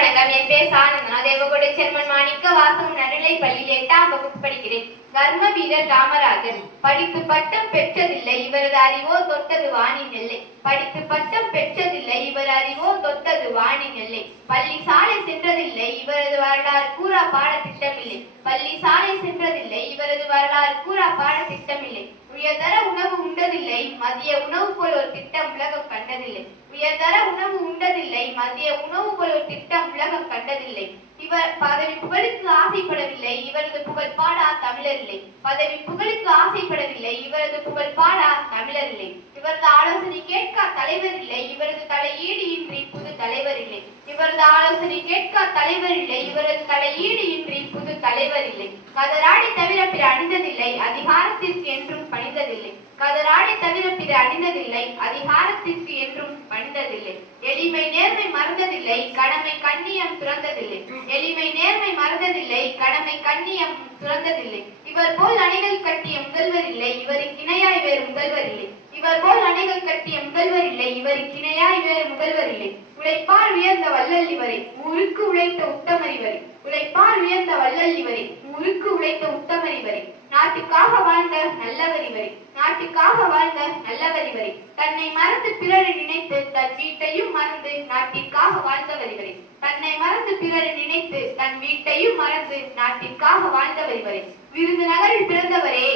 வணக்கம். என் பேர் சானந்தனா. தேவகோட்டை செல்வன் மாணிக்க வாசகம் நடுநிலைப் பள்ளியில் 8ஆம் வகுப்பு படிக்கிறேன். கர்ம வீரர் காமராஜர். படித்து பட்டம் பெற்றதில்லை, இவரது அறிவோ தொட்டது வானின் எல்லை. படித்து பட்டம் பெற்றதில்லை, இவர் அறிவோ தொட்டது வானின் எல்லை. பள்ளி சாலை சென்றதில்லை, இவரது வரலாறு கூறா பாடத்திட்டமில்லை. பள்ளி சாலை சென்றதில்லை, இவரது வரலாறு கூறா பாடத்திட்டமில்லை. உயர்தர உணவு உண்டதில்லை, மதிய உணவு போல் ஒரு திட்டம் உலகம் கண்டதில்லை. உயர்தர உணவு உண்டதில்லை, மதிய உணவு போல் ஒரு திட்டம் உலகம் கண்டதில்லை. இவர் பதவி புகழுக்கு ஆசைப்படவில்லை, இவரது புகழ் பாடா தமிழர் இல்லை. பதவி புகழுக்கு ஆசைப்படவில்லை, இவரது புகழ் பாடா தமிழர் இல்லை. இவரது ஆலோசனை கேட்க தலைவர் இல்லை, இவரது தலையீடு இன்றி புது தலைவர் இல்லை. இவரது ஆலோசனை கேட்க தலைவர் இல்லை, இவரது தலையீடு இன்றி புது தலைவர் இல்லை. கதராடி தவிர பிற அணிந்ததில்லை, அதிகாரத்திற்கு என்றும் பணிந்ததில்லை. கதராடி தவிர பிற அணிந்ததில்லை, அதிகாரத்திற்கு என்றும் பணிந்ததில்லை. எளிமை நேர்மை மறந்ததில்லை, கடமை கண்ணியம் துறந்ததில்லை. எளிமை நேர்மை மறந்ததில்லை, கடமை கண்ணியம் துறந்ததில்லை. இவர் போல் அணைகள் கட்டிய முதல்வர் இல்லை, இவருக்கு இணையாய் வேறு முதல்வர் இல்லை. இவர் போல் அணைகள் கட்டிய முதல்வர் இல்லை, இவருக்கு இணையாய் வேறு முதல்வர் இல்லை. உழைப்பால் உயர்ந்த வள்ளல் இவரை, ஊருக்கு உழைத்த உத்தமர் இவரை. உழைப்பால் உயர்ந்த வள்ளல் இவரை, ஊருக்கு உழைத்த உத்தமர் இவரை. நாட்டுக்காக வாழ்ந்த நல்லவர் இவரை, நாட்டுக்காக வாழ்ந்த நல்லவர் இவரை. தன்னை மறந்து பிறரை நினைத்து தன் வீட்டையும் மறந்து நாட்டிற்காக வாழ்ந்தவர் இவரை. தன்னை மறந்து பிறரை நினைத்து தன் வீட்டையும் மறந்து நாட்டிற்காக வாழ்ந்தவர் இவரை. விருதுநகரில் பிறந்தவரே,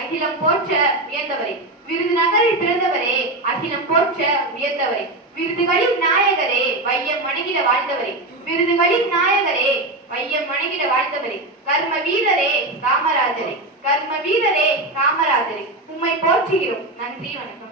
அகிலம் போற்ற உயர்ந்தவரே. விருதுநகரில் பிறந்தவரே, அகிலம் போற்ற உயர்ந்தவரே. விருதுகளின் நாயகரே, வையம் வணங்கிட வாழ்ந்தவரே. விருதுகளின் நாயகரே, வையம் வணங்கிட வாழ்ந்தவரே. கர்ம வீரரே காமராஜரே, கர்ம வீரரே காமராஜரே, உம்மை போற்றுகிறோம். நன்றி, வணக்கம்.